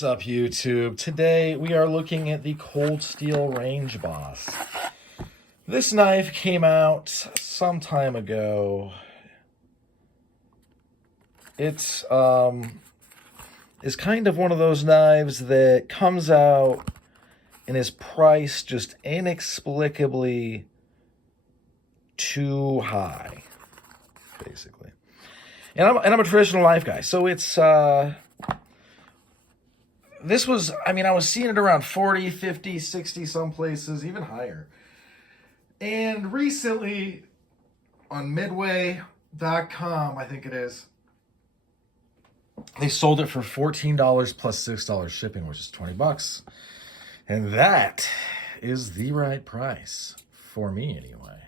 What's up, YouTube? Today we are looking at the Cold Steel Range Boss. This knife came out some time ago. It's is kind of one of those knives that comes out and is priced just inexplicably too high, basically. And I'm a traditional knife guy, so it's this was, I was seeing it around 40, 50, 60 some places, even higher. And recently on midway.com, I think it is, they sold it for $14 plus $6 shipping, which is 20 bucks. And that is the right price for me anyway.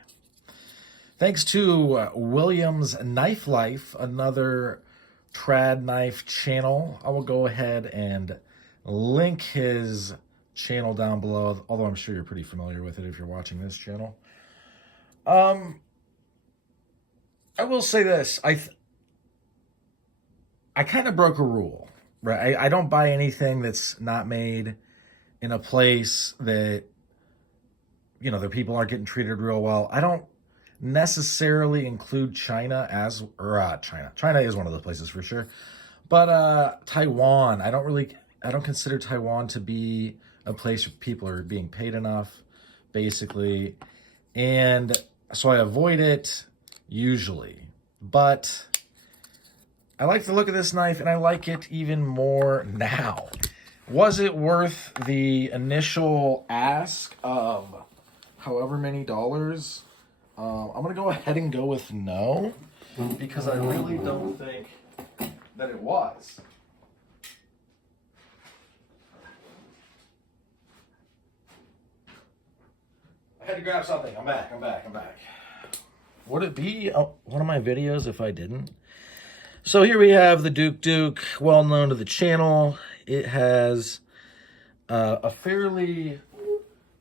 Thanks to Williams Knife Life, another trad knife channel. I will go ahead and link his channel down below, although I'm sure you're pretty familiar with it if you're watching this channel. I will say this. I kind of broke a rule, right? I don't buy anything that's not made in a place that, the people aren't getting treated real well. I don't necessarily include China as, China is one of those places for sure. But Taiwan, I don't consider Taiwan to be a place where people are being paid enough, basically. And so I avoid it usually. But I like the look of this knife, and I like it even more now. Was it worth the initial ask of however many dollars? I'm going to go ahead and go with no, because I really don't think that it was. I had to grab something. I'm back. Would it be one of my videos if I didn't? So here we have the Duke, well known to the channel. It has a fairly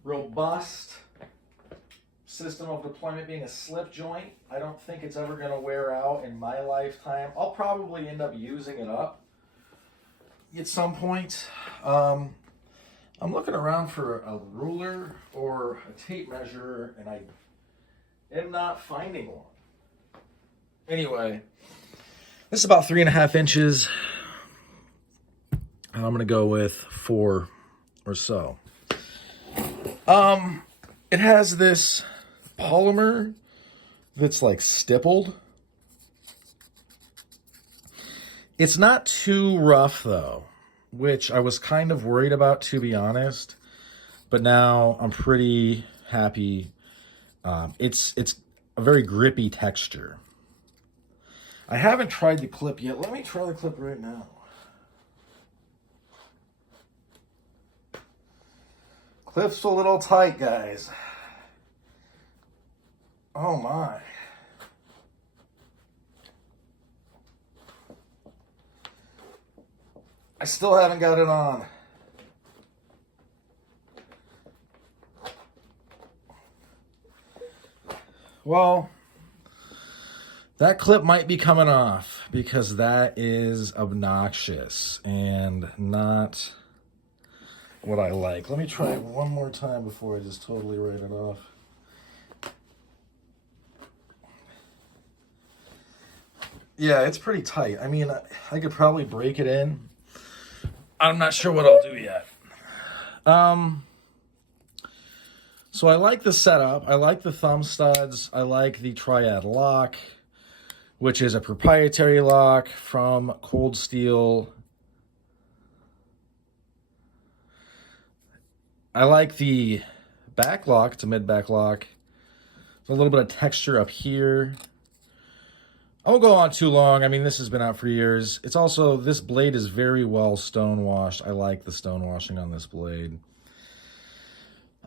robust system of deployment, being a slip joint. I don't think it's ever going to wear out in my lifetime. I'll probably end up using it up at some point. I'm looking around for a ruler or a tape measure, and I am not finding one. Anyway, this is about 3.5 inches. I'm going to go with 4 or so. It has this polymer that's like stippled. It's not too rough though, which I was kind of worried about, to be honest. But now I'm pretty happy. It's a very grippy texture. I haven't tried the clip yet. Let me try the clip right now. Clip's a little tight, guys. Oh my. I still haven't got it on. Well, that clip might be coming off because that is obnoxious and not what I like. Let me try it one more time before I just totally write it off. Yeah, it's pretty tight. I could probably break it in. I'm not sure what I'll do yet. So I like the setup. I like the thumb studs. I like the Triad lock, which is a proprietary lock from Cold Steel. I like the back lock. It's a mid-back lock. There's a little bit of texture up here. I won't go on too long. This has been out for years. It's also, this blade is very well stone washed. I like the stone washing on this blade.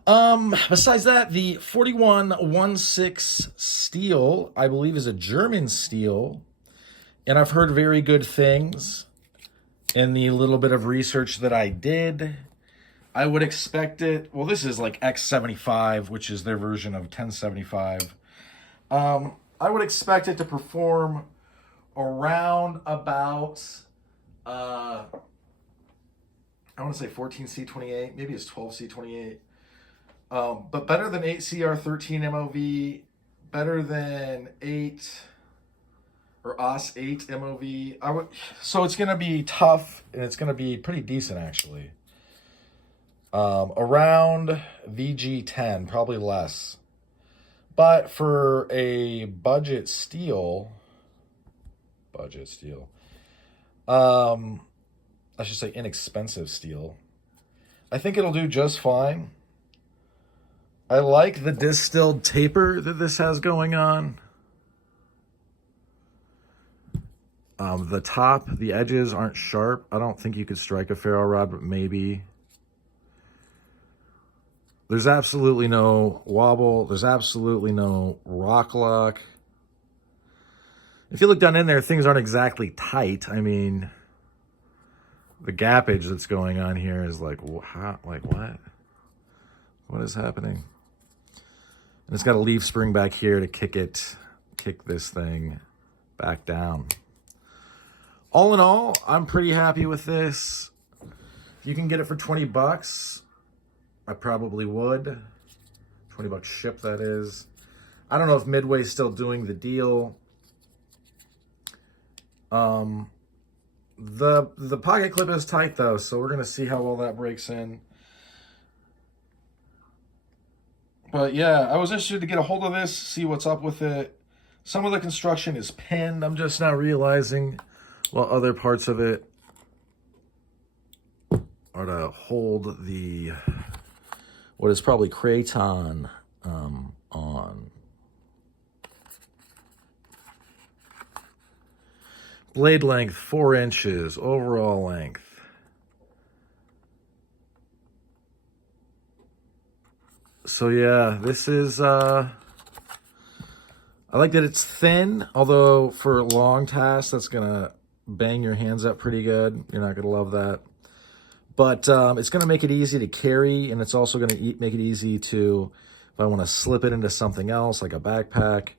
Besides that, the 4116 steel, I believe, is a German steel. And I've heard very good things in the little bit of research that I did. I would expect it, well, this is like X75, which is their version of 1075. I would expect it to perform around about I want to say 14C28, maybe it's 12C28. But better than 8CR13 MOV, better than 8 or OS8 MOV. So it's going to be tough, and it's going to be pretty decent, actually. Around VG10, probably less. But for a budget steel, I should say inexpensive steel, I think it'll do just fine. I like the distilled taper that this has going on. The top, the edges aren't sharp. I don't think you could strike a ferro rod, but maybe. There's absolutely no wobble. There's absolutely no rock lock. If you look down in there, things aren't exactly tight. I mean, the gappage that's going on here is like, how, like what? What is happening? And it's got a leaf spring back here to kick this thing back down. All in all, I'm pretty happy with this. If you can get it for 20 bucks, I probably would. 20 bucks ship, that is. I don't know if Midway's still doing the deal. The pocket clip is tight though, so we're gonna see how well that breaks in. But yeah, I was interested to get a hold of this, see what's up with it. Some of the construction is pinned. I'm just now realizing, while other parts of it are to hold the, what is probably Kraton on. Blade length, 4 inches, overall length. So yeah, this is, I like that it's thin, although for long tasks, that's gonna bang your hands up pretty good. You're not gonna love that. But it's gonna make it easy to carry, and it's also gonna make it easy to, if I wanna slip it into something else, like a backpack,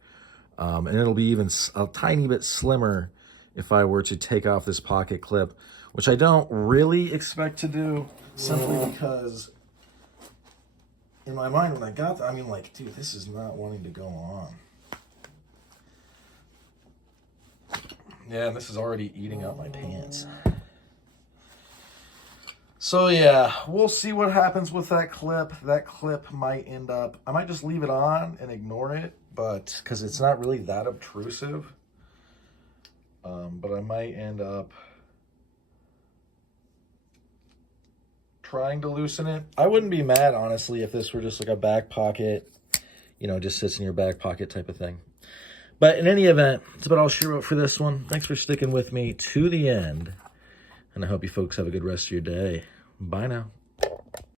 and it'll be even a tiny bit slimmer if I were to take off this pocket clip, which I don't really expect to do, simply because in my mind, when I got that, I mean, like, dude, this is not wanting to go on. Yeah, and this is already eating up my pants. So yeah, we'll see what happens with that clip. That clip might end up, I might just leave it on and ignore it, but because it's not really that obtrusive. But I might end up trying to loosen it. I wouldn't be mad, honestly, if this were just like a back pocket, you know, just sits in your back pocket type of thing. But in any event, that's about all she wrote for this one. Thanks for sticking with me to the end, and I hope you folks have a good rest of your day. Bye now.